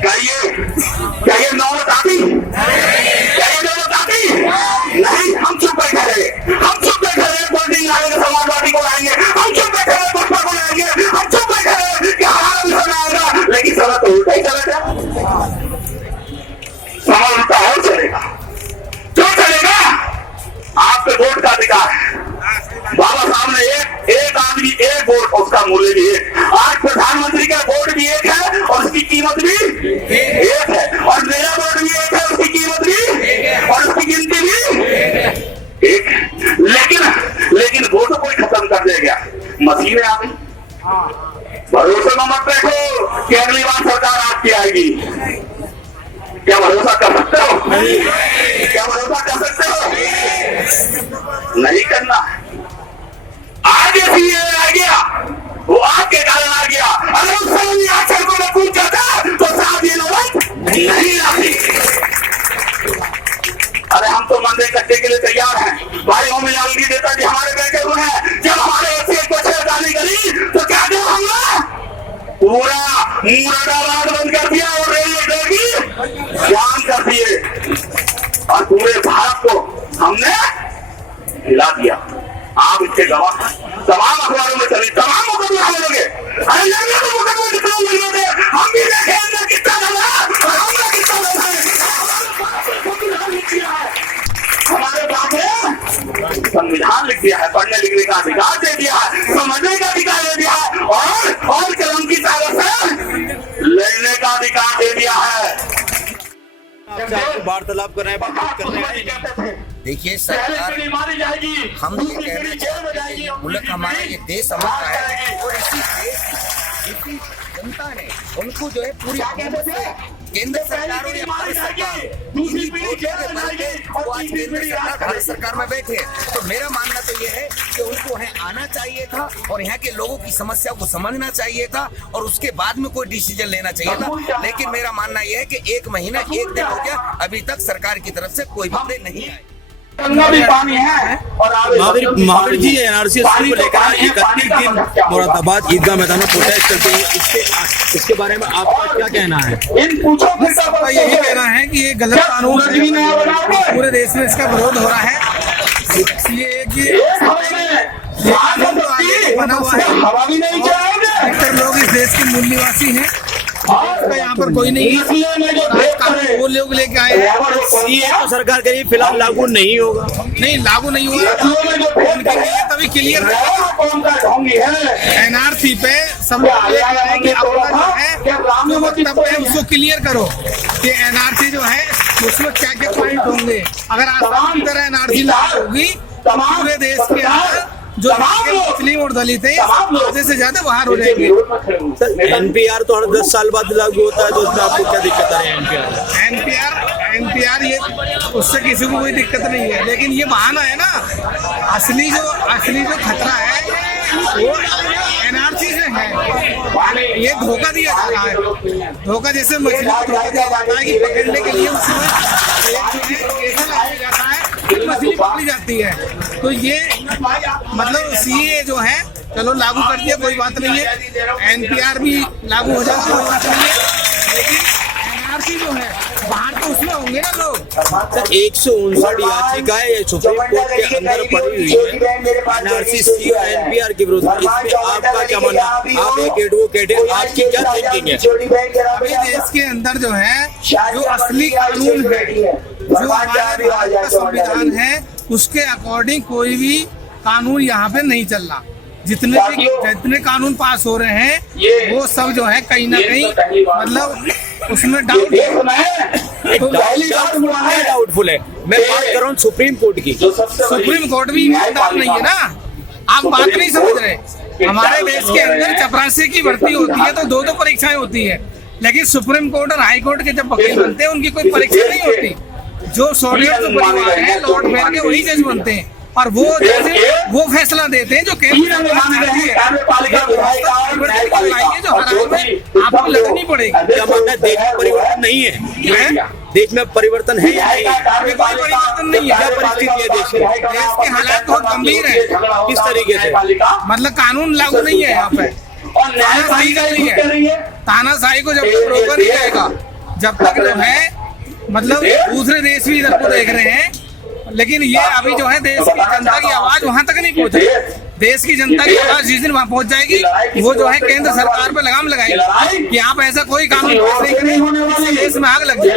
करेगी? क्या ये नौबत आती? क्या ये नौबत आती? नहीं, हम चुप बैठे रहे, हम चुप बैठे रहे, वोटिंग लाएंगे, समाजवादी को लाएंगे, हम चुप बैठे रहे, भाजपा को लाएंगे, हम चुप बैठे रहे कि हमारा भी समय आएगा, लेकिन समय तो उल्टा ही चलेगा। समय उल्टा और चलेगा। क्यों चलेगा? आपके वोट का अधिकार है। बाबा साहब ने एक आदमी एक वोट, उसका मूल्य भी एक। आज प्रधानमंत्री का वोट भी एक है और उसकी कीमत भी एक है, और मेरा वोट भी एक है, उसकी कीमत भी और उसकी गिनती भी एक है। लेकिन वोट कोई खत्म कर देगा, मशीनें आ गई। भरोसे में मत देखो कि अगली बार सरकार आपकी आएगी। क्या भरोसा कर सकते हो? क्या भरोसा कर सकते हो? नहीं करना। आज ये आ गया, वो आपके कारण आ गया। अगर उस समय आज सड़कों में कूद जाता तो साथ ये नौबत नहीं आती। अरे हम तो मंदिर कट्टे के लिए तैयार हैं। भाई होमी लालगी देता जी हमारे बैठे हुए हैं। जब हमारे बच्चे को छेड़खानी करी तो क्या किया हमने? पूरा मुरादाबाद बंद कर दिया और रेलवे ट्रैक भी जाम कर दिए और पूरे भारत को हमने हिला दिया। आप इसके गवाह, तमाम अखबारों में चली, तमाम मुकदमे हम लोगे। अरे नहीं तो मुकदमे कितना महीनों में हम भी देखे अंदर कितना लगा और हमने कितना लगा है। हमारे बाप ने संविधान लिख दिया है, पढ़ने लिखने का अधिकार दे दिया है, समझने का अधिकार दे दिया है और कलम की ताकत से लड़ने का अधिकार दे दिया है। वार्तालाप कर रहे हैं, बात कर रहे हैं। देखिए सरकार, हम ये कहना चाहते हैं कि मुल्क हमारा, ये देश हमारा है और इसी देश की जनता ने उनको जो है पूरी केंद्र सरकार और भारत सरकार वो आज केंद्र सरकार भारत सरकार में बैठे हैं। तो मेरा मानना तो ये है कि उनको है आना चाहिए था और यहाँ के लोगों की समस्या को समझना चाहिए था और उसके बाद में कोई डिसीजन लेना चाहिए था। लेकिन मेरा मानना यह है कि 1 महीना 1 दिन हो गया, अभी तक सरकार की तरफ से कोई भी नहीं आई। भी पानी है और महावीर जी एनआरसी को लेकर 31 दिन मुरादाबाद ईदगाह मैदान में प्रोटेस्ट करते हैं, इसके बारे में आपका क्या कहना है? सबका यही कहना है कि ये गलत कानून है, पूरे देश में इसका विरोध हो रहा है। इसलिए बना हुआ है, अधिकतर लोग इस देश के मूल निवासी हैं, यहाँ पर कोई नहीं है। वो लोग लेके आए हैं, तो सरकार के लिए फिलहाल लागू नहीं होगा। नहीं लागू नहीं हुआ, उनके लिए तभी क्लियर एनआरसी पे सब उसको क्लियर करो कि एनआरसी जो है उसमें क्या क्या पॉइंट होंगे। अगर आसाम की तरह एनआरसी लागू होगी तो पूरे देश के अंदर जो मुस्लिम और दलित है आधे से ज्यादा बाहर हो जाएंगे। एनपीआर तो हर 10 साल बाद लागू होता है, तो उसमें आपको क्या दिक्कत आ रही है? एनपीआर ये उससे किसी को कोई दिक्कत नहीं है, लेकिन ये बहाना है ना। असली जो खतरा है वो एनआरसी से है। ये धोखा दिया जा रहा है, धोखा जैसे मछली को धोखा दिया जाता है कि पकड़ने के लिए उसमें ऐसा लगाया जाता है कि मछली पकड़ी जाती है। तो ये मतलब सीए जो है चलो लागू कर दिया, कोई बात नहीं है। एनपीआर भी लागू हो जाता है, कोई बात नहीं है। लेकिन एनआरसी जो है बाहर तो उसमें होंगे ना लोग। सर 159 याचिकाएं सुप्रीम कोर्ट के अंदर पड़ी हुई है एनआरसी और एनपीआर के विरुद्ध, इसमें आपका क्या मानना? आप एक एडवोकेट है, आपकी क्या थिंकिंग है? अभी देश के अंदर जो है जो असली कानून है, जो हमारे भारत का संविधान है, उसके अकॉर्डिंग कोई भी कानून यहाँ पे नहीं चल रहा। जितने कानून पास हो रहे हैं वो सब जो है कहीं ना कहीं मतलब उसमें डाउटफुल है। मैं बात कर रहा हूँ सुप्रीम कोर्ट की। सुप्रीम कोर्ट भी ईमानदार नहीं है ना, आप बात नहीं समझ रहे। हमारे देश के अंदर चपरासी की भर्ती होती है तो 2 परीक्षाएं होती है, लेकिन सुप्रीम कोर्ट और हाई कोर्ट के जब वकील बनते हैं उनकी कोई परीक्षा नहीं होती। जो सॉलिड जो परिवार है लॉर्ड मेयर के वही जज बनते हैं और वो वो फैसला देते हैं जो केंद्र जो आपको लगनी पड़ेगी। क्या मानना है? देश में परिवर्तन नहीं है? देश में परिवर्तन है या नहीं? परिवर्तन नहीं है। क्या परिस्थिति है देश में? देश के हालात बहुत गंभीर है। किस तरीके से? मतलब कानून लागू नहीं है यहाँ पे, तानाशाही को जब तक रोका नहीं जाएगा, जब तक जो है मतलब दूसरे देश भी इधर को देख रहे हैं, लेकिन ये अभी जो है देश की जनता की आवाज वहां तक नहीं पहुंची। देश की जनता की आवाज जिस दिन वहां पहुंच जाएगी, वो जो है केंद्र सरकार पे लगाम लगाएगी कि आप ऐसा कोई कानून पास नहीं करें, देश में आग लग जाए।